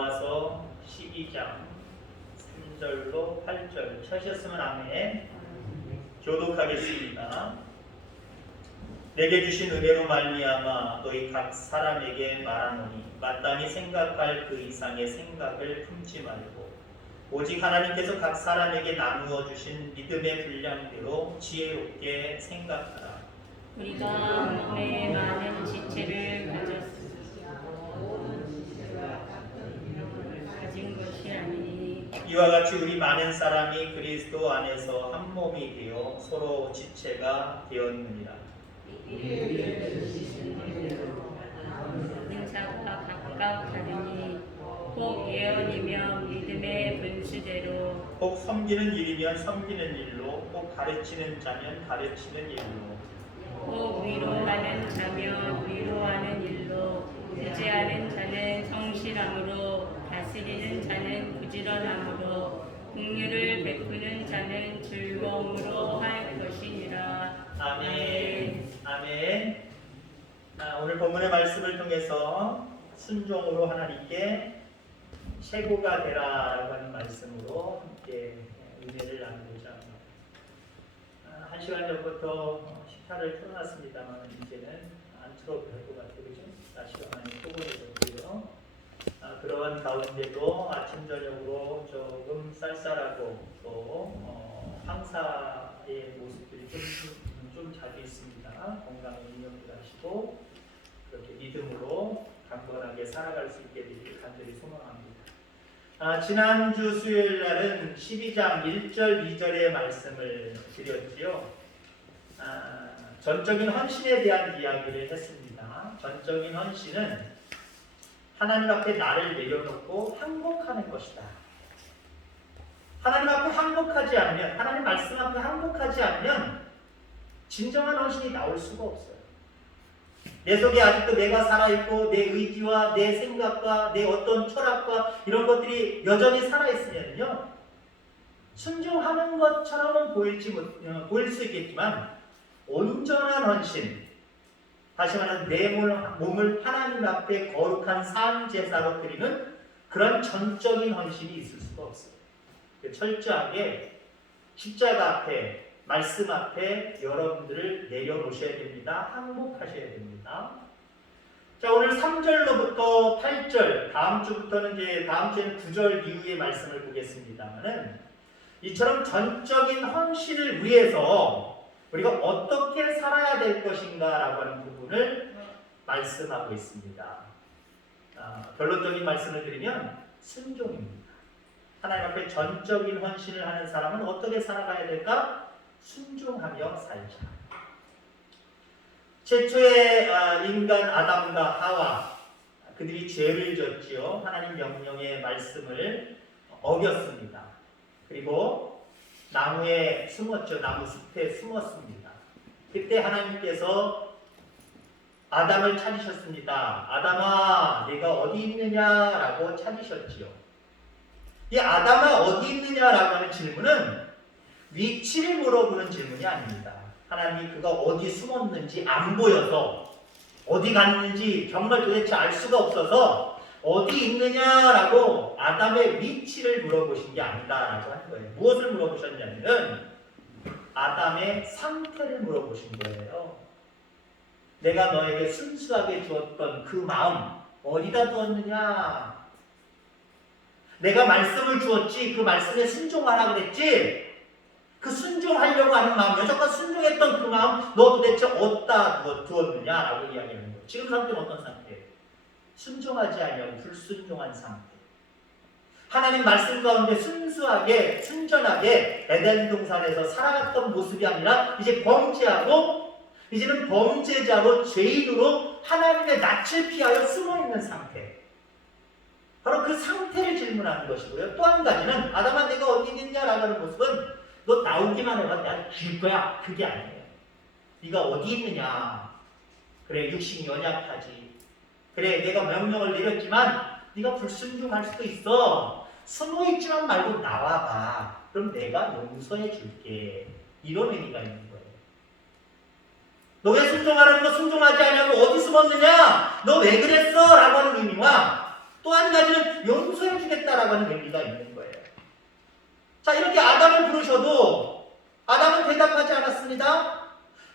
로마서 12장 3절로 8절 찾으셨으면 아멘. 교독하겠습니다. 내게 주신 은혜로 말미암아 너희 각 사람에게 말하노니 마땅히 생각할 그 이상의 생각을 품지 말고 오직 하나님께서 각 사람에게 나누어 주신 믿음의 분량대로 지혜롭게 생각하라. 우리가 몸에 많은 지체를 가진 것이 아니니 이와 같이 우리 많은 사람이 그리스도 안에서 한 몸이 되어 서로 지체가 되었느니라. 은사가 각각 다르니 혹 예언이며 믿음의 분수대로 혹 섬기는 일이면 섬기는 일로, 혹 가르치는 자면 가르치는 일로, 혹 위로하는 자며 위로하는 일로 구제하는 자는 성실함으로 다스리는 자는 부지런함으로 긍휼을 베푸는 자는 즐거움으로 할 것이니라. 아멘. 아멘. 오늘 본문의 말씀을 통해서 순종으로 하나님께 최고가 되라라고 하는 말씀으로 함께 은혜를 나누고자 합니다. 한 시간 전부터 식사를 틀어놨습니다만 이제는 안 틀어도 될 것 같아요. 그죠? 날씨가 많이 포근해졌고요. 그러한 가운데도 아침 저녁으로 조금 쌀쌀하고 또 황사의 모습들이 좀 자주 있습니다. 건강에 인력을 하시고 그렇게 믿음으로 강건하게 살아갈 수 있게 되기를 간절히 소망합니다. 지난주 수요일 날은 12장 1절 2절의 말씀을 드렸지요. 전적인 헌신에 대한 이야기를 했습니다. 전적인 헌신은 하나님 앞에 나를 내려놓고 항복하는 것이다. 하나님 앞에 항복하지 않으면, 하나님 말씀 앞에 항복하지 않으면 진정한 헌신이 나올 수가 없어요. 내 속에 아직도 내가 살아있고 내 의지와 내 생각과 내 어떤 철학과 이런 것들이 여전히 살아있으면요, 순종하는 것처럼은 보일 수 있겠지만 온전한 헌신, 다시 말하면 내 몸을 하나님 앞에 거룩한 산 제사로 드리는 그런 전적인 헌신이 있을 수가 없어요. 철저하게 십자가 앞에, 말씀 앞에 여러분들을 내려놓으셔야 됩니다. 항복하셔야 됩니다. 자, 오늘 3절로부터 8절, 다음 주에는 9절 이후의 말씀을 보겠습니다만은, 이처럼 전적인 헌신을 위해서 우리가 어떻게 살아야 될 것인가라고 하는 부분을 말씀하고 있습니다. 결론적인 말씀을 드리면 순종입니다. 하나님 앞에 전적인 헌신을 하는 사람은 어떻게 살아가야 될까? 순종하며 살자. 최초의 인간 아담과 하와, 그들이 죄를 졌지요. 하나님 명령의 말씀을 어겼습니다. 그리고 나무에 숨었죠. 나무 숲에 숨었습니다. 그때 하나님께서 아담을 찾으셨습니다. 아담아, 네가 어디 있느냐라고 찾으셨지요. 이 아담아 어디 있느냐라고 하는 질문은 위치를 물어보는 질문이 아닙니다. 하나님이 그가 어디 숨었는지 안 보여서, 어디 갔는지 정말 도대체 알 수가 없어서 어디 있느냐라고 아담의 위치를 물어보신 게 아니다라고 한 거예요. 무엇을 물어보셨냐면 아담의 상태를 물어보신 거예요. 내가 너에게 순수하게 주었던 그 마음 어디다 두었느냐? 내가 말씀을 주었지, 그 말씀에 순종하라 그랬지? 그 순종하려고 하는 마음, 여태까지 순종했던 그 마음 너 도대체 어디다 두었느냐라고 이야기하는 거예요. 지금 상태는 어떤 상태예요? 순종하지 않으려고 불순종한 상태. 하나님 말씀 가운데 순수하게, 순전하게 에덴 동산에서 살아갔던 모습이 아니라 이제 범죄하고, 이제는 범죄자로, 죄인으로 하나님의 낯을 피하여 숨어있는 상태. 바로 그 상태를 질문하는 것이고요. 또 한 가지는 아담아 내가 어디 있느냐라고 하는 모습은 너 나오기만 해봐 내가 죽일 거야. 그게 아니에요. 네가 어디 있느냐. 그래, 육신이 연약하지. 그래, 내가 명령을 내렸지만 네가 불순종할 수도 있어. 숨어있지만 말고 나와봐. 그럼 내가 용서해 줄게. 이런 의미가 있는 거예요. 너 왜 순종하라는 거 순종하지 않냐고 어디 숨었느냐? 너 왜 그랬어? 라고 하는 의미와 또 한 가지는 용서해 주겠다라고 하는 의미가 있는 거예요. 자, 이렇게 아담을 부르셔도 아담은 대답하지 않았습니다.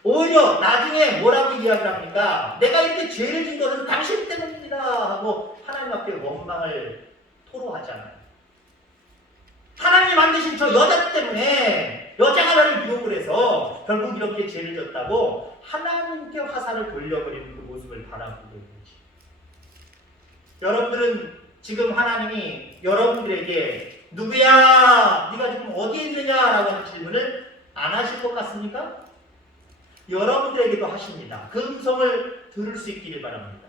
오히려 나중에 뭐라고 이야기를 합니까? 내가 이렇게 죄를 진 것은 당신 때문입니다 하고 하나님 앞에 원망을 토로하잖아요. 하나님이 만드신 저 여자 때문에 여자가 나를 유혹을 해서 결국 이렇게 죄를 졌다고 하나님께 화살을 돌려버리는 그 모습을 바라보고 있는 거지. 여러분들은 지금 하나님이 여러분들에게 누구야? 네가 지금 어디에 있느냐라고 하는 질문을 안 하실 것 같습니까? 여러분들에게도 하십니다. 그 음성을 들을 수 있기를 바랍니다.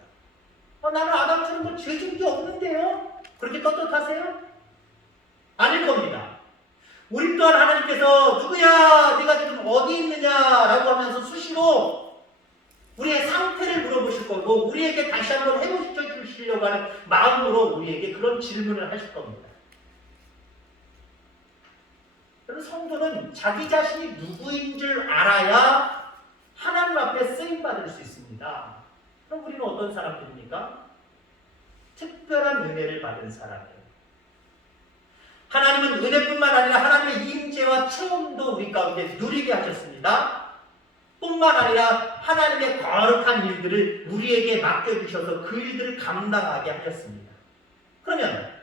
나는 아담처럼 뭐 죄 진 게 없는데요? 그렇게 떳떳하세요? 아닐 겁니다. 우리 또한 하나님께서 누구야? 네가 지금 어디 있느냐라고 하면서 수시로 우리의 상태를 물어보실 거고 우리에게 다시 한번 해보시켜 주시려고 하는 마음으로 우리에게 그런 질문을 하실 겁니다. 그래서 성도는 자기 자신이 누구인 줄 알아야 하나님 앞에 쓰임받을 수 있습니다. 그럼 우리는 어떤 사람들입니까? 특별한 은혜를 받은 사람이에요. 하나님은 은혜뿐만 아니라 하나님의 임재와 체험도 우리 가운데 누리게 하셨습니다. 뿐만 아니라 하나님의 거룩한 일들을 우리에게 맡겨주셔서 그 일들을 감당하게 하셨습니다. 그러면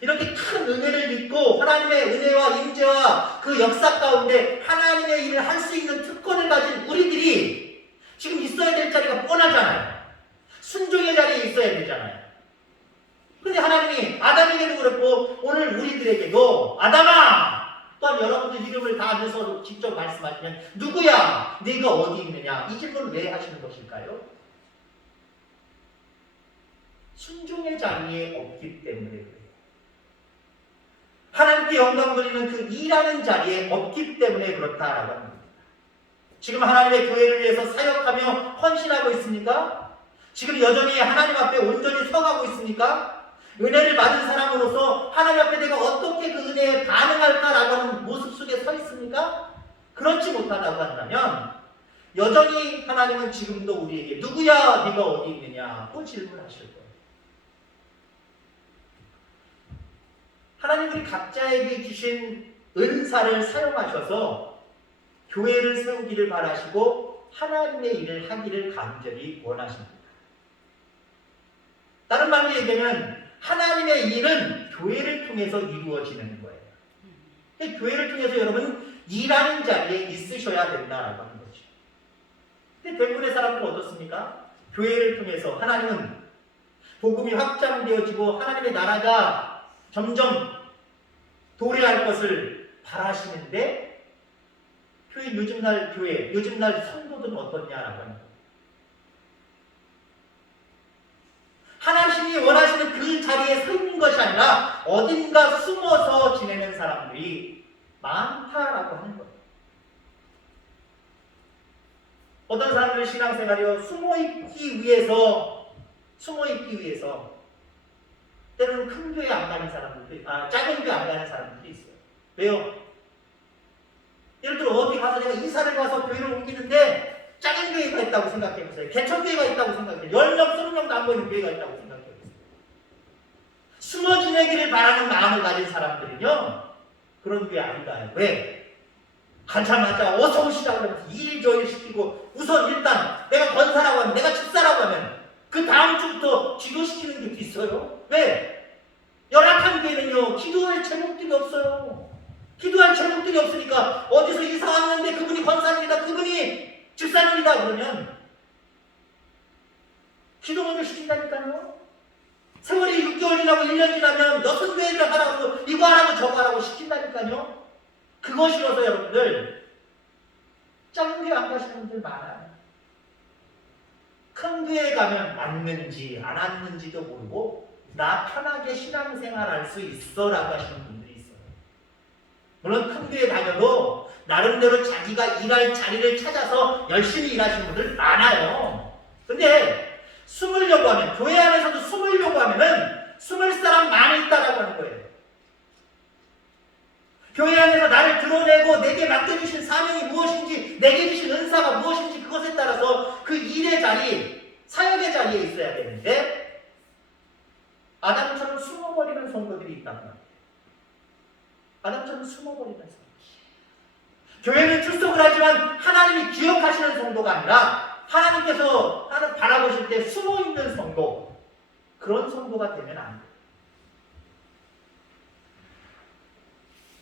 이렇게 큰 은혜를 믿고 하나님의 은혜와 임재와 그 역사 가운데 하나님의 일을 할 수 있는 특권을 가진 우리들이 지금 있어야 될 자리가 뻔하잖아요. 순종의 자리에 있어야 되잖아요. 근데 하나님이 아담에게도 그렇고 오늘 우리들에게도 아담아! 또한 여러분들 이름을 다 알려서 직접 말씀하시면 누구야? 네가 어디 있느냐? 이 질문을 왜 하시는 것일까요? 순종의 자리에 없기 때문에 그래요. 하나님께 영광 돌리는 그 일하는 자리에 없기 때문에 그렇다라고 합니다. 지금 하나님의 교회를 위해서 사역하며 헌신하고 있습니까? 지금 여전히 하나님 앞에 온전히 서가고 있습니까? 은혜를 받은 사람으로서 하나님 앞에 내가 어떻게 그 은혜에 반응할까라고 하는 모습 속에 서 있습니까? 그렇지 못하다고 한다면 여전히 하나님은 지금도 우리에게 누구야? 네가 어디 있느냐? 질문하실 거예요. 하나님 우리 각자에게 주신 은사를 사용하셔서 교회를 세우기를 바라시고 하나님의 일을 하기를 간절히 원하십니다. 다른 말로 얘기하면 하나님의 일은 교회를 통해서 이루어지는 거예요. 교회를 통해서 여러분 일하는 자리에 있으셔야 된다라고 하는 거죠. 근데 대부분의 사람들은 어떻습니까? 교회를 통해서 하나님은 복음이 확장되어지고 하나님의 나라가 점점 도래할 것을 바라시는데 요즘날 교회, 요즘날 성도들은 어떻냐라고 하는 거예요. 하나님이 원하시는 그 자리에 서 있는 것이 아니라 어딘가 숨어서 지내는 사람들이 많다라고 하는 거예요. 어떤 사람들은 신앙생활이요 숨어있기 위해서 때로는 큰 교회 안 가는 사람들도 작은 교회 안 가는 사람들도 있어요. 왜요? 예를 들어 어디 가서 내가 이사를 가서 교회를 옮기는데 작은 교회가 있다고 생각해보세요. 개척교회가 있다고 생각해보세요. 10명, 20명도 안 보이는 교회가 있다고 생각해보세요. 숨어 지내기를 바라는 마음을 가진 사람들은요 그런 교회 안 가요. 왜? 가자마자 어서 오시라고 하면서 일조일 시키고 우선 일단 내가 권사라고 하면 내가 집사라고 하면 그 다음 주부터 지도시키는 게 있어요. 왜? 열악한 교회는요 기도할 제목들이 없어요. 기도할 제목들이 없으니까 어디서 이사 왔는데 그분이 권사입니다. 그분이 집사님이다 그러면 기도 먼저 시킨다니까요. 세월이 6개월 지나고 1년 지나면 6교회를 하라고 이거 하라고 저거 하라고 시킨다니까요. 그거 싫어서 여러분들 작은 교회 안 가시는 분들 많아요. 큰 교회 가면 왔는지 안 왔는지도 모르고 나 편하게 신앙생활 할 수 있어 라고 하시는 분들이 있어요. 물론 큰 교회 다녀도 나름대로 자기가 일할 자리를 찾아서 열심히 일하시는 분들 많아요. 근데 숨으려고 하면 교회 안에서도 숨으려고 하면은 숨을 사람 많이 있다라고 하는 거예요. 교회 안에서 나를 드러내고 내게 맡겨주신 사명이 무엇인지 내게 주신 은사가 무엇인지 그것에 따라서 그 일의 자리, 사역의 자리에 있어야 되는데 아담처럼 숨어버리는 성도들이 있단 말이에요. 아담처럼 숨어버리는 성도. 교회는 출석을 하지만 하나님이 기억하시는 성도가 아니라 하나님께서 바라보실 때 숨어있는 성도, 그런 성도가 되면 안 돼요.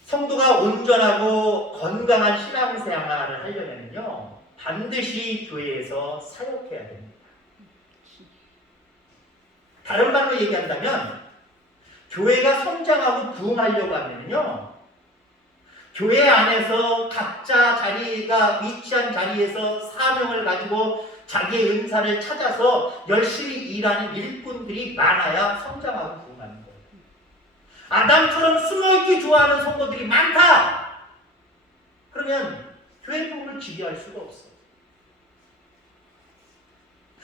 성도가 온전하고 건강한 신앙생활을 하려면요, 반드시 교회에서 사역해야 됩니다. 다른 말로 얘기한다면 교회가 성장하고 부흥하려고 하면요, 교회 안에서 각자 자리가 위치한 자리에서 사명을 가지고 자기의 은사를 찾아서 열심히 일하는 일꾼들이 많아야 성장하고 부흥하는 거예요. 아담처럼 숨어있기 좋아하는 성도들이 많다! 그러면 교회 부흥을 기대할 수가 없어요.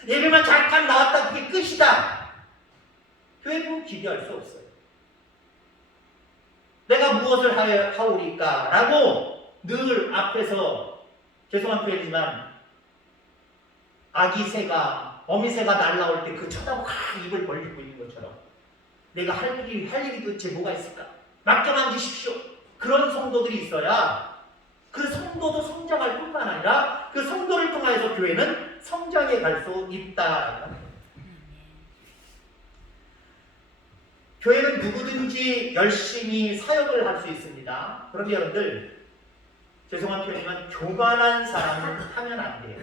예배만 잠깐 나왔다 그게 끝이다. 교회 부흥 기대할 수 없어요. 내가 무엇을 하오리까? 라고 늘 앞에서, 죄송한 표현이지만, 아기 새가, 어미 새가 날라올 때 그 쳐다보고 입을 벌리고 있는 것처럼 내가 할 일이 도대체 뭐가 있을까? 맡겨만 주십시오. 그런 성도들이 있어야 그 성도도 성장할 뿐만 아니라 그 성도를 통해서 교회는 성장해 갈 수 있다. 교회는 누구든지 열심히 사역을 할 수 있습니다. 그런데 여러분들, 죄송한 표현이지만 교만한 사람은 하면 안 돼요.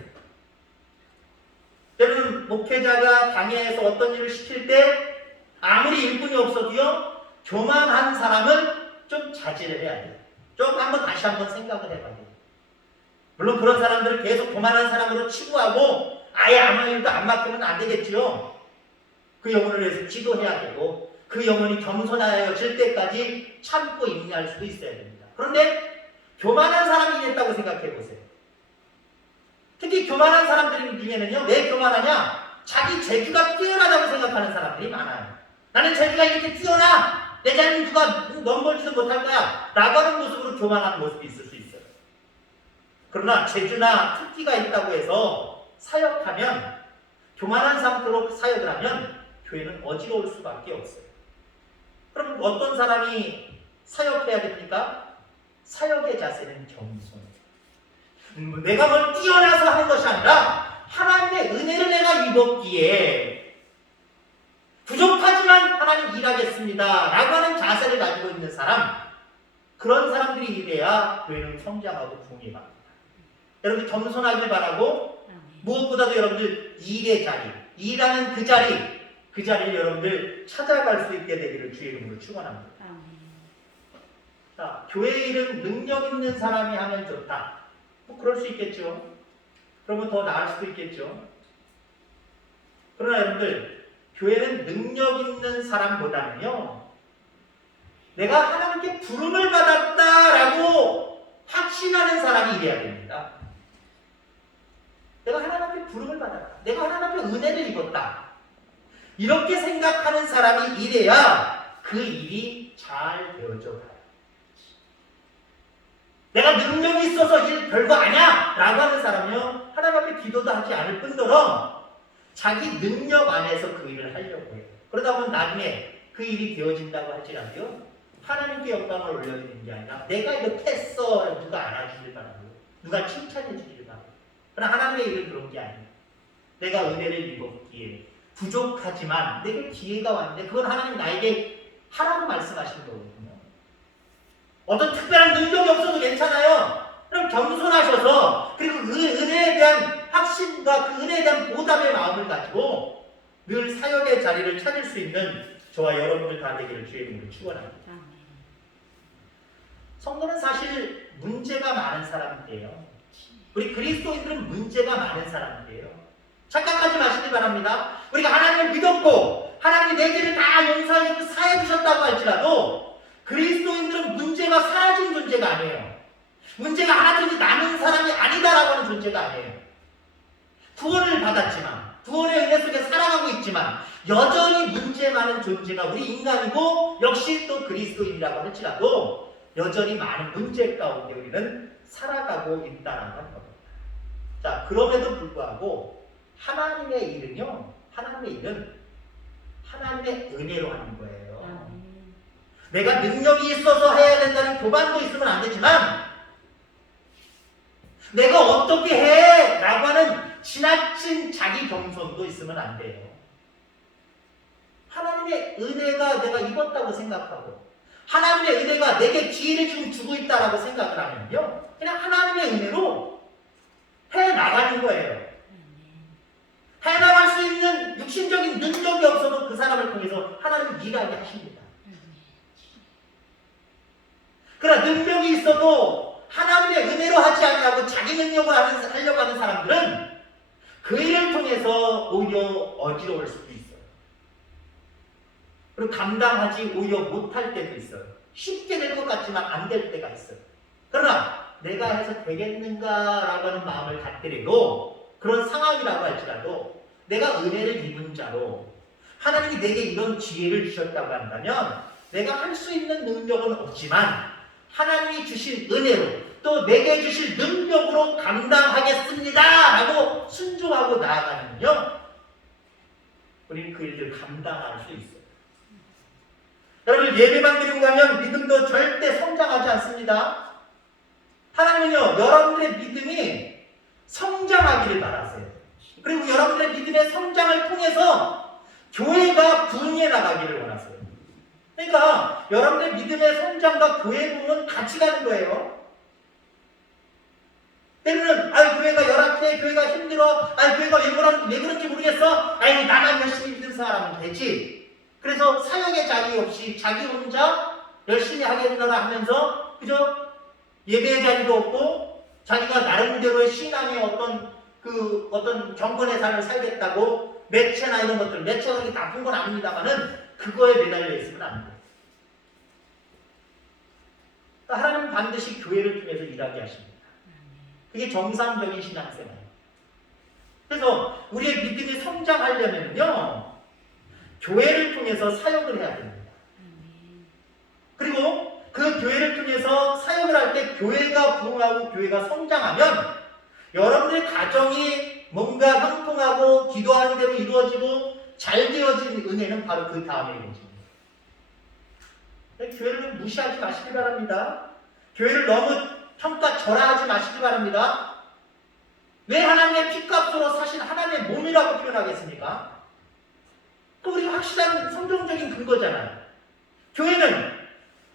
여러분, 목회자가 당회에서 어떤 일을 시킬 때 아무리 일꾼이 없어도요, 교만한 사람은 좀 자제를 해야 돼요. 좀 다시 한번 생각을 해봐야 돼요. 물론 그런 사람들을 계속 교만한 사람으로 치부하고 아예 아무 일도 안 맡기면 안 되겠죠. 그 영혼을 위해서 기도해야 되고 그 영혼이 겸손하여질 때까지 참고 인내할 수도 있어야 됩니다. 그런데 교만한 사람이 있다고 생각해 보세요. 특히 교만한 사람들 중에는요, 왜 교만하냐? 자기 재주가 뛰어나다고 생각하는 사람들이 많아요. 나는 재주가 이렇게 뛰어나! 내 자리는 누가 넘볼지도 못할 거야! 라고 하는 모습으로 교만하는 모습이 있을 수 있어요. 그러나 재주나 특기가 있다고 해서 사역하면, 교만한 상태로 사역을 하면 교회는 어지러울 수밖에 없어요. 그럼 어떤 사람이 사역해야 됩니까? 사역의 자세는 겸손. 내가 뭘 뛰어나서 하는 것이 아니라 하나님의 은혜를 내가 입었기에 부족하지만 하나님 일하겠습니다 라고 하는 자세를 가지고 있는 사람, 그런 사람들이 이래야 교회는 성장하고 부흥이 갑니다. 여러분 겸손하길 바라고 무엇보다도 여러분들 일의 자리, 일하는 그 자리를 여러분들 찾아갈 수 있게 되기를 주의 이름으로 축원합니다. 자, 교회 일은 능력 있는 사람이 하면 좋다. 뭐 그럴 수 있겠죠. 그러면 더 나을 수도 있겠죠. 그러나 여러분들, 교회는 능력 있는 사람보다는요, 내가 하나님께 부름을 받았다라고 확신하는 사람이 일해야 됩니다. 내가 하나님께 부름을 받았다. 내가 하나님께 은혜를 입었다. 이렇게 생각하는 사람이 일해야 그 일이 잘 되어져 가요. 내가 능력이 있어서 일 별거 아니야! 라고 하는 사람은요, 하나님 앞에 기도도 하지 않을 뿐더러 자기 능력 안에서 그 일을 하려고 해요. 그러다 보면 나중에 그 일이 되어진다고 할지라도요, 하나님께 영광을 올려드리는 게 아니라 내가 이거 했어! 누가 알아주길 바라고, 누가 칭찬해 주길 바라고. 그러나 하나님의 일은 그런 게 아니에요. 내가 은혜를 입었기에 부족하지만 내게 기회가 왔는데 그건 하나님 나에게 하라고 말씀하시는 거거든요. 어떤 특별한 능력이 없어도 괜찮아요. 그럼 겸손하셔서, 그리고 그 은혜에 대한 확신과 그 은혜에 대한 보답의 마음을 가지고 늘 사역의 자리를 찾을 수 있는 저와 여러분들 다 되기를 주의 이름으로 축원합니다. 성도는 사실 문제가 많은 사람인데요, 우리 그리스도인들은 문제가 많은 사람인데요, 착각하지 마시기 바랍니다. 우리가 하나님을 믿었고 하나님이 내 죄를 다 용서하시고 사해 주셨다고 할지라도 그리스도인들은 문제가 사라진 존재가 아니에요. 문제가 하나둘씩 남은 사람이 아니다라고 하는 존재가 아니에요. 구원을 받았지만, 구원의 은혜 속에 살아가고 있지만 여전히 문제 많은 존재가 우리 인간이고 역시 또 그리스도인이라고 할지라도 여전히 많은 문제 가운데 우리는 살아가고 있다는 겁니다. 자, 그럼에도 불구하고 하나님의 일은요, 하나님의 일은 하나님의 은혜로 하는 거예요. 아멘. 내가 능력이 있어서 해야 된다는 교만도 있으면 안 되지만 내가 어떻게 해? 라고 하는 지나친 자기 겸손도 있으면 안 돼요. 하나님의 은혜가 내가 입었다고 생각하고 하나님의 은혜가 내게 기회를 지금 주고 있다라고 생각을 하면요, 그냥 하나님의 은혜로 해나가는 거예요. 해나갈 수 있는 육신적인 능력이 없어도 그 사람을 통해서 하나님은 일하게 하십니다. 그러나 능력이 있어도 하나님의 은혜로 하지 아니하고 자기 능력을 하려고 하는 사람들은 그 일을 통해서 오히려 어지러울 수도 있어요. 그리고 감당하지 오히려 못할 때도 있어요. 쉽게 될 것 같지만 안 될 때가 있어요. 그러나 내가 해서 되겠는가라고 하는 마음을 갖더라도, 그런 상황이라고 할지라도 내가 은혜를 입은 자로 하나님이 내게 이런 기회를 주셨다고 한다면 내가 할 수 있는 능력은 없지만 하나님이 주신 은혜로 또 내게 주실 능력으로 감당하겠습니다 라고 순종하고 나아가면요, 우리는 그 일을 감당할 수 있어요. 여러분, 예배만 드리고 가면 믿음도 절대 성장하지 않습니다. 하나님은요, 여러분들의 믿음이 성장하기를 바라세요. 그리고 여러분들의 믿음의 성장을 통해서 교회가 부흥해 나가기를 원하세요. 그러니까 여러분의 믿음의 성장과 교회 부흥은 같이 가는 거예요. 때로는 교회가 열악해, 교회가 힘들어, 교회가 왜 그런지 모르겠어, 나만 열심히 믿는 사람은 되지. 그래서 사역의 자리 없이 자기 혼자 열심히 하겠노라 하면서 그저 예배의 자리도 없고 자기가 나름대로의 신앙의 어떤 경건의 삶을 살겠다고 매체나 이런 것들, 매체가 그렇게 나쁜 건 아닙니다만은 그거에 매달려 있으면 안 돼요. 그러니까 하나님은 반드시 교회를 통해서 일하게 하십니다. 그게 정상적인 신앙생활이에요. 그래서 우리의 믿음이 성장하려면요, 교회를 통해서 사역을 해야 됩니다. 그리고 그 교회를 통해서 사역을 할 때 교회가 부흥하고 교회가 성장하면 여러분의 가정이 뭔가 형통하고 기도하는 대로 이루어지고 잘 되어진 은혜는 바로 그 다음에 이루어집니다. 교회를 무시하지 마시기 바랍니다. 교회를 너무 평가절하하지 마시기 바랍니다. 왜 하나님의 피값으로 사신 하나님의 몸이라고 표현하겠습니까? 또 우리가 확실한 성경적인 근거잖아요. 교회는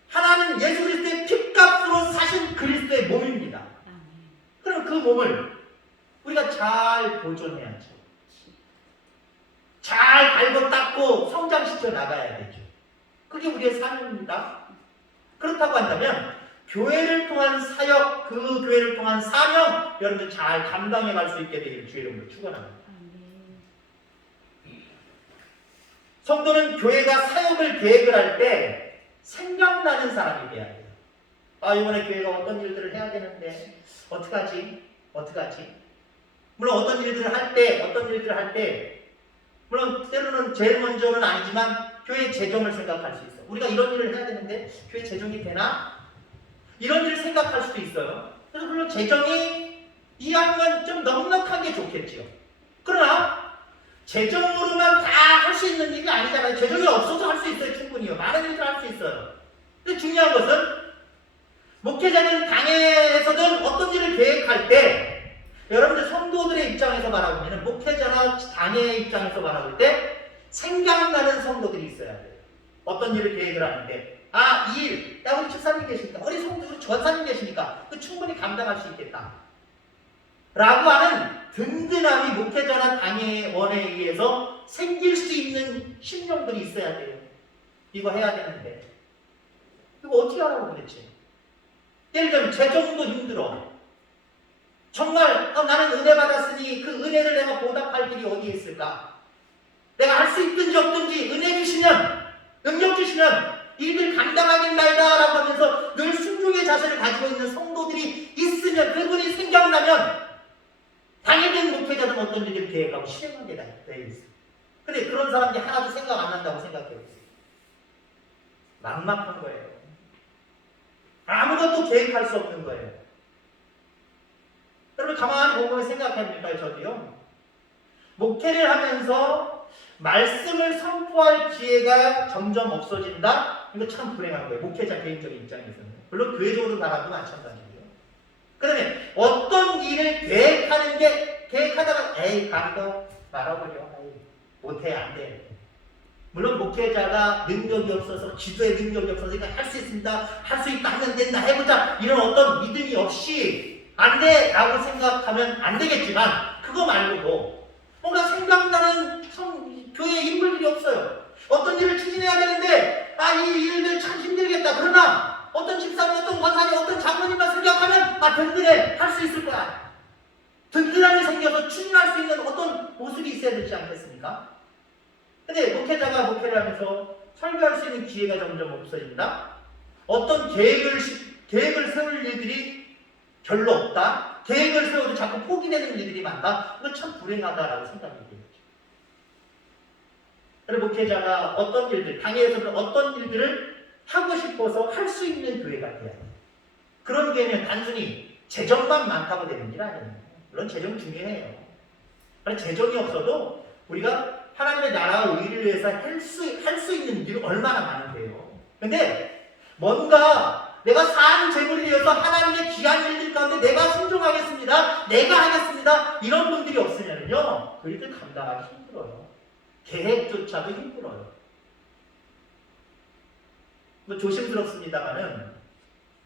하나님 예수 그리스도의 피값으로 사신 그리스도의 몸입니다. 그럼 그 몸을 우리가 잘 보존해야죠. 잘 갈고 닦고 성장시켜 나가야 되죠. 그게 우리의 사명입니다. 그렇다고 한다면 교회를 통한 사역, 그 교회를 통한 사명, 여러분들 잘 감당해 갈 수 있게 되기를 주의 이름으로 축원합니다. 성도는 교회가 사역을 계획을 할 때 생각나는 사람이 돼야 돼요. 이번에 교회가 어떤 일들을 해야 되는데 어떡하지? 물론 어떤 일들을 할 때 물론 때로는 제일 먼저는 아니지만 교회 재정을 생각할 수 있어요. 우리가 이런 일을 해야 되는데 교회 재정이 되나? 이런 일을 생각할 수도 있어요. 그래서 물론 재정이 이왕이면 좀 넉넉하게 좋겠죠. 그러나 재정으로만 다 할 수 있는 일이 아니잖아요. 재정이 없어도 할 수 있어요. 충분히요. 많은 일들 할 수 있어요. 근데 중요한 것은 목회자는 당회에서든 어떤 일을 계획할 때 여러분들 성도들의 입장에서 바라보면 목회자나 당회의 입장에서 바라볼 때 생각나는 성도들이 있어야 돼요. 어떤 일을 계획을 하는데 이 일, 우리 집사님 계십니까? 우리 성도, 우리 전사님 계십니까? 그 충분히 감당할 수 있겠다 라고 하는 든든함이 목회자나 당회원에 의해서 생길 수 있는 심령들이 있어야 돼요. 이거 해야 되는데 이거 어떻게 하라고 도대체? 예를 들면 재정도 힘들어. 정말 나는 은혜 받았으니 그 은혜를 내가 보답할 길이 어디에 있을까? 내가 할 수 있든지 없든지 은혜 주시면, 능력 주시면 일들 감당하겠나이다 라고 하면서 늘 순종의 자세를 가지고 있는 성도들이 있으면, 그분이 생각나면 당연히 목회자든 어떤 일을 계획하고 실행하게 되어 있어요. 근데 그런 사람들이 하나도 생각 안 난다고 생각해요. 막막한 거예요. 아무것도 계획할 수 없는 거예요. 여러분 가만히 보고 생각해볼까요? 저도요. 목회를 하면서 말씀을 선포할 기회가 점점 없어진다? 이거 참 불행한 거예요. 목회자 개인적인 입장에서는. 물론 교회적으로 바라도 마찬가지고요. 그 다음에 어떤 일을 계획하다가 에이 가도 말아버려. 에이, 못해 안 돼. 물론 목회자가 능력이 없어서 기도의 능력이 없어서 할 수 있습니다. 할 수 있다 하면 된다 해보자. 이런 어떤 믿음이 없이 안 돼 라고 생각하면 안 되겠지만 그거 말고도 뭔가 생각나는 교회 인물들이 없어요. 어떤 일을 추진해야 되는데 이 일들 참 힘들겠다. 그러나 어떤 집사님, 어떤 권사님, 어떤 장로님만 생각하면 든든해. 할 수 있을 거야. 든든함이 생겨서 추진할 수 있는 어떤 모습이 있어야 되지 않겠습니까? 근데 목회자가 목회를 하면서 설교할 수 있는 기회가 점점 없어진다? 어떤 계획을 세울 일들이 별로 없다? 계획을 세워도 자꾸 포기되는 일들이 많다? 이건 참 불행하다라고 생각이 돼요. 그래서 목회자가 어떤 일들, 당회에서는 어떤 일들을 하고 싶어서 할 수 있는 교회가 돼야 돼요. 그런 교회는 단순히 재정만 많다고 되는 일 아니에요. 물론 재정 중요해요. 그래서 재정이 없어도 우리가 하나님의 나라와 의를 위해서 할 수 있는 일이 얼마나 많은데요. 근데 뭔가 내가 산 재물을 위해서 하나님의 귀한 일들 가운데 내가 순종하겠습니다. 내가 하겠습니다. 이런 분들이 없으면요. 그 일들 감당하기 힘들어요. 계획조차도 힘들어요. 뭐 조심스럽습니다만은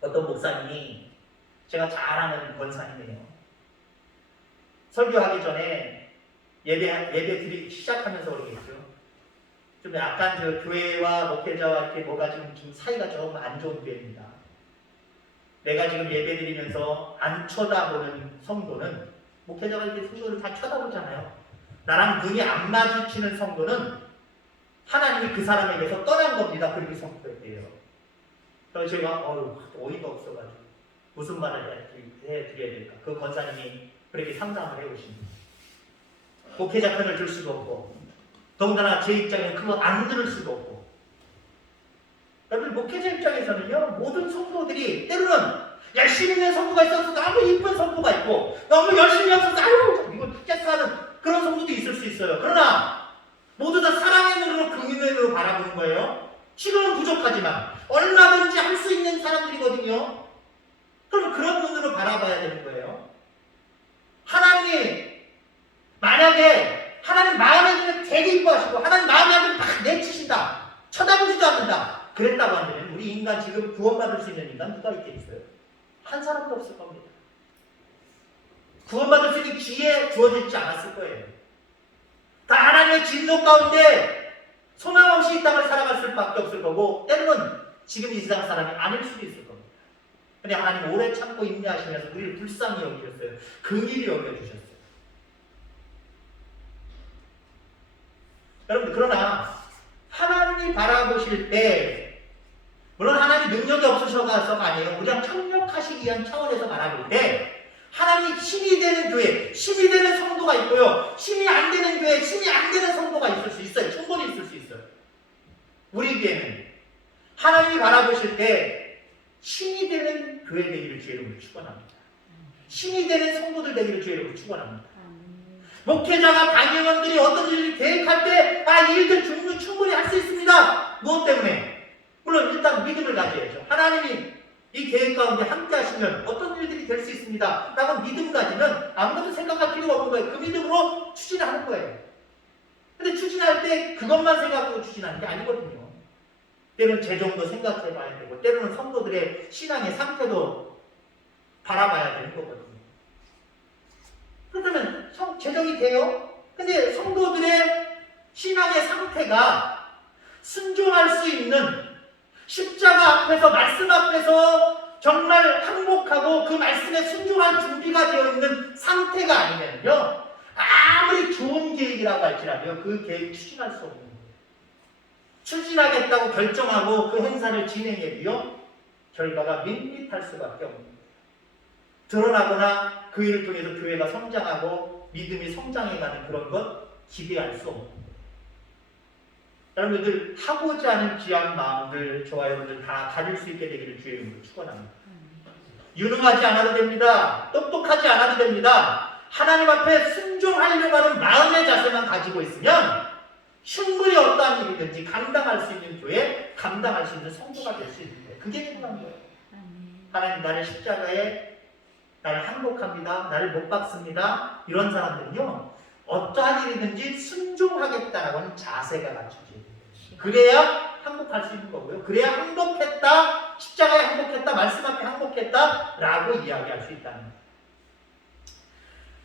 어떤 목사님이 제가 잘 아는 권사님이에요. 설교하기 전에 예배 드리기 시작하면서 그러겠죠. 좀 약간 저 교회와 목회자와 이렇게 뭐가 좀 사이가 좀 안 좋은 교회입니다. 내가 지금 예배 드리면서 안 쳐다보는 성도는 목회자가 이렇게 성도를 다 쳐다보잖아요. 나랑 눈이 안 마주치는 성도는 하나님이 그 사람에게서 떠난 겁니다. 그렇게 선포했대요. 그래서 제가 어이가 없어가지고 무슨 말을 해드려야 될까? 그 권사님이 그렇게 상담을 해오십니다. 목회자 편을 들 수도 없고 더군다나 제 입장에는 그거 안 들을 수도 없고 여러분 목회자 입장에서는요 모든 성도들이 때로는 열심히 있는 성도가 있어서 너무 이쁜 성도가 있고 너무 열심히 없어서 이거 죽겠어하는 그런 성도도 있을 수 있어요. 그러나 모두 다 사랑의 눈으로 긍휼의 눈으로 바라보는 거예요. 지금은 부족하지만 얼마든지 할 수 있는 사람들이거든요. 그럼 그런 눈으로 바라봐야 되는 거예요. 하나님이 만약에 하나님 마음에 들면 되게 이뻐하시고 하나님 마음에 들면 막 내치신다. 쳐다보지도 않는다. 그랬다고 하면 우리 인간 지금 구원받을 수 있는 인간 누가 있겠어요? 한 사람도 없을 겁니다. 구원받을 수 있는 기회 주어지지 않았을 거예요. 다 하나님의 진노 가운데 소망 없이 이 땅을 살아갈 수밖에 없을 거고 때로는 지금 이 세상 사람이 아닐 수도 있을 겁니다. 근데 하나님 오래 참고 인내하시면서 우리를 불쌍히 여기셨어요. 긍휼히 여겨주셨어요. 여러분 그러나 하나님이 바라보실 때 물론 하나님이 능력이 없으셔서가 아니에요. 우리랑 협력하시기 위한 차원에서 바라볼 때 하나님이 힘이 되는 교회, 힘이 되는 성도가 있고요. 힘이 안 되는 교회, 힘이 안 되는 성도가 있을 수 있어요. 충분히 있을 수 있어요. 우리에게는 하나님이 바라보실 때 힘이 되는 교회 되기를 주의 이름으로 축원합니다. 힘이 되는 성도들 되기를 주의 이름으로 축원합니다. 목회자가 강의원들이 어떤 일을 계획할 때 이 일들 충분히 할 수 있습니다. 무엇 때문에? 물론 일단 믿음을 가져야죠. 하나님이 이 계획 가운데 함께 하시면 어떤 일들이 될 수 있습니다. 라고 믿음 가지면 아무것도 생각할 필요가 없는 거예요. 그 믿음으로 추진하는 거예요. 근데 추진할 때 그것만 생각하고 추진하는 게 아니거든요. 때로는 재정도 생각해 봐야 되고 때로는 성도들의 신앙의 상태도 바라봐야 되는 거거든요. 그렇다면 재정이 돼요? 근데 성도들의 신앙의 상태가 순종할 수 있는 십자가 앞에서 말씀 앞에서 정말 항복하고 그 말씀에 순종할 준비가 되어 있는 상태가 아니면요 아무리 좋은 계획이라고 할지라도 그 계획 추진할 수 없는 거예요. 추진하겠다고 결정하고 그 행사를 진행해도요 결과가 밋밋할 수밖에 없는 거예요. 드러나거나 그 일을 통해서 교회가 성장하고 믿음이 성장해가는 그런 것 기대할 수 없는 거예요. 여러분들 하고자 하는 귀한 마음들 저와 여러분들 다 가질 수 있게 되기를 주의 이름으로 축원합니다. 유능하지 않아도 됩니다. 똑똑하지 않아도 됩니다. 하나님 앞에 순종하려고 하는 마음의 자세만 가지고 있으면 충분히 어떠한 일이든지 감당할 수 있는 교회, 감당할 수 있는 성도가 될 수 있는 거예요. 그게 중요한 거예요. 하나님 나를 십자가에 나를 항복합니다. 나를 못 박습니다. 이런 사람들은요. 어떠한 일이든지 순종하겠다라고 하는 자세가 갖춰져야 돼요. 그래야 항복할 수 있는 거고요. 그래야 항복했다, 십자가에 항복했다, 말씀 앞에 항복했다라고 이야기할 수 있다는 거예요.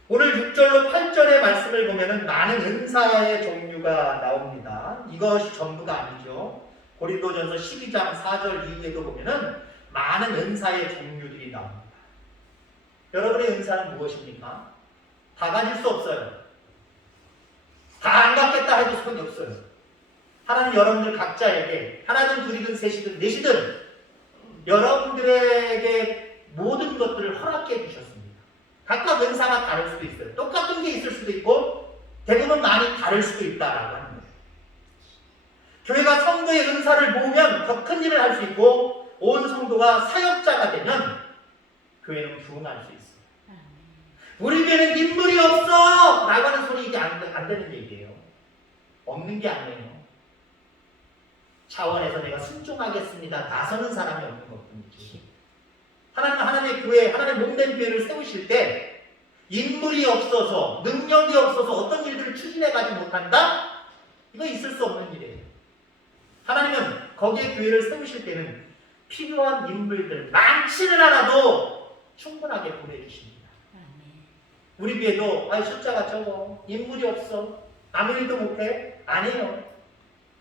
오늘 6절로 8절의 말씀을 보면은 많은 은사의 종류가 나옵니다. 이것이 전부가 아니죠. 고린도전서 12장 4절 이후에도 보면은 많은 은사의 종류들이 나옵니다. 여러분의 은사는 무엇입니까? 다 가질 수 없어요. 다 안 갖겠다 해도 소용이 없어요. 하나님 여러분들 각자에게 하나든 둘이든 셋이든 넷이든 여러분들에게 모든 것들을 허락해 주셨습니다. 각각 은사가 다를 수도 있어요. 똑같은 게 있을 수도 있고 대부분 많이 다를 수도 있다라고 하는 거예요. 교회가 성도의 은사를 모으면 더 큰 일을 할 수 있고 온 성도가 사역자가 되면 교회는 부흥할 수 있어요. 우리 교회는 인물이 없어! 라고 하는 소리 이게 안 되는 얘기예요. 없는 게 아니에요. 차원에서 내가 순종하겠습니다. 나서는 사람이 없는 것뿐이지. 하나님은 하나님의 교회, 하나님의 몸된 교회를 세우실 때 인물이 없어서, 능력이 없어서 어떤 일들을 추진해가지 못한다? 이거 있을 수 없는 일이에요. 하나님은 거기에 교회를 세우실 때는 필요한 인물들 많지는 않아도 충분하게 보내주십니다. 우리 교회도 숫자가 적어, 인물이 없어, 아무 일도 못해? 아니에요.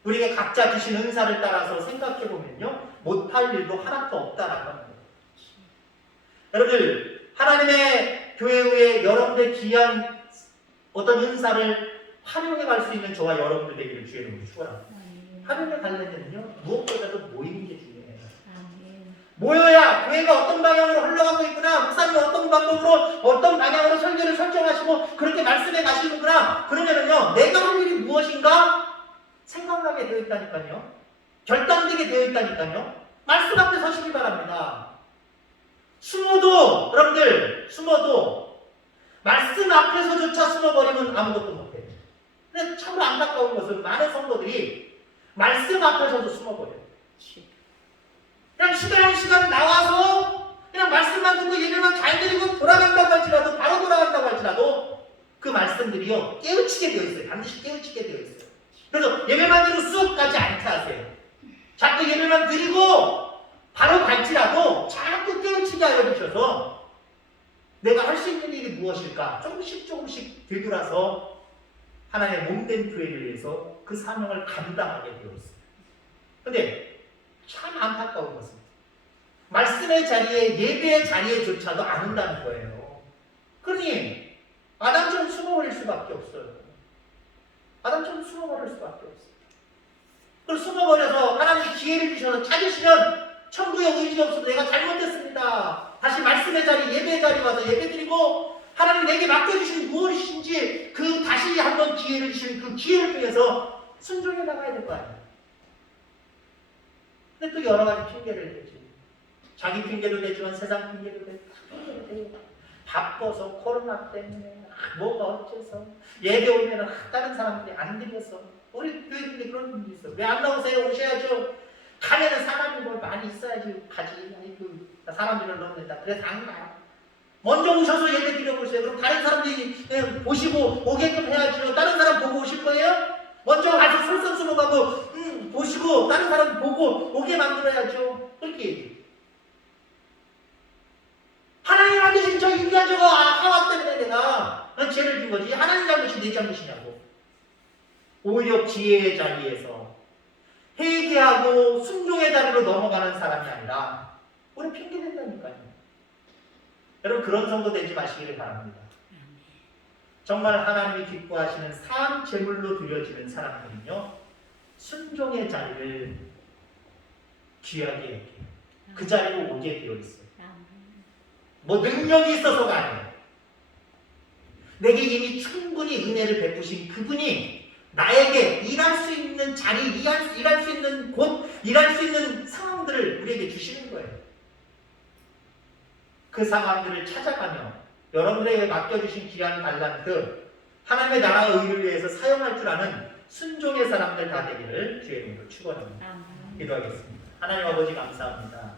우리가 각자 주신 은사를 따라서 생각해보면요, 못할 일도 하나도 없다라고 하는 거예요. 여러분들, 하나님의 교회에 여러분의 귀한 어떤 은사를 활용해 갈 수 있는 저와 여러분들 되기를 주의 이름으로 축원합니다. 활용해 가려면요, 무엇보다도 모이는 게 중요해요. 모여야 교회가 어떤 방향으로 흘러가고 있구나, 목사님이 어떤 방법으로 어떤 방향으로 설교를 설정하시고 그렇게 말씀해 가시는구나. 그러면은요, 내가 할 일이 무엇인가 생각나게 되어 있다니까요. 결단되게 되어 있다니까요. 말씀 앞에 서시기 바랍니다. 숨어도, 여러분들, 숨어도 말씀 앞에서조차 숨어버리면 아무것도 못해요. 근데 참으로 안타까운 것은 많은 성도들이 말씀 앞에서도 숨어버려요. 그냥 시간 나와서 그냥 말씀만 듣고 예배만 잘 드리고 돌아간다고 할지라도, 바로 돌아간다고 할지라도 그 말씀들이요, 깨우치게 되어 있어요. 반드시 깨우치게 되어 있어요. 그래서 예배만 드리고 쑥 가지 않게 하세요. 자꾸 예배만 드리고 바로 갈지라도 자꾸 깨우치게 하여 주셔서 내가 할 수 있는 일이 무엇일까? 조금씩 되돌아서 하나님의 몸된 교회를 위해서 그 사명을 감당하게 되어 있어요. 근데 참 안타까운 것은 말씀의 자리에, 예배의 자리에조차도 안 온다는 거예요. 그러니 아담처럼 숨어버릴 수밖에 없어요. 아담처럼 숨어버릴 수밖에 없어요. 그리고 숨어버려서 하나님이 기회를 주셔서 찾으시면 천국에 의지가 없어도 내가 잘못했습니다. 다시 말씀의 자리, 예배의 자리 와서 예배드리고 하나님 내게 맡겨주신 무엇이신지 그 다시 한번 기회를 주신 그 기회를 통해서 순종해 나가야 될 거 아니에요. 근데 또 여러 가지 핑계를 대지. 자기 핑계도 되지만 세상 핑계도 되고 바빠서 코로나 때문에 뭐가 어째서 예배 오면 다른 사람들이 안 드려서 우리 교회들이 그런 분들이 있어. 왜 안 나오세요? 오셔야죠. 가면은 사람이 뭘 많이 있어야지 가지. 사람들을 넘는다. 그래서 안 가요. 먼저 오셔서 예배 드려보세요. 그럼 다른 사람들이 보시고 오게끔 해야죠. 다른 사람 보고 오실 거예요? 먼저 가서 솔선수범하고 보시고 다른 사람 보고 오게 만들어야죠. 그렇게 얘기해요. 하나님 만드신 저 인간 저거 하와 때문에 내가 죄를 진 거지. 하나님 잘못이 내 잘못이냐고. 오히려 지혜의 자리에서 회개하고 순종의 자리로 넘어가는 사람이 아니라 우리 핑계 댄다니까요. 여러분 그런 성도 되지 마시기를 바랍니다. 정말 하나님이 기뻐하시는 산 제물로 드려지는 사람들은요, 순종의 자리를 귀하게 여겨요. 그 자리로 오게 되어 있어요. 뭐 능력이 있어서가 아니에요. 내게 이미 충분히 은혜를 베푸신 그분이 나에게 일할 수 있는 자리, 일할 수 있는 곳, 일할 수 있는 상황들을 우리에게 주시는 거예요. 그 상황들을 찾아가며 여러분에게 맡겨주신 귀한 달란트, 하나님의 나라의 의를 위해서 사용할 줄 아는 순종의 사람들 다 되기를 주의 이름으로 축원합니다. 아멘. 기도하겠습니다. 하나님 아버지 감사합니다.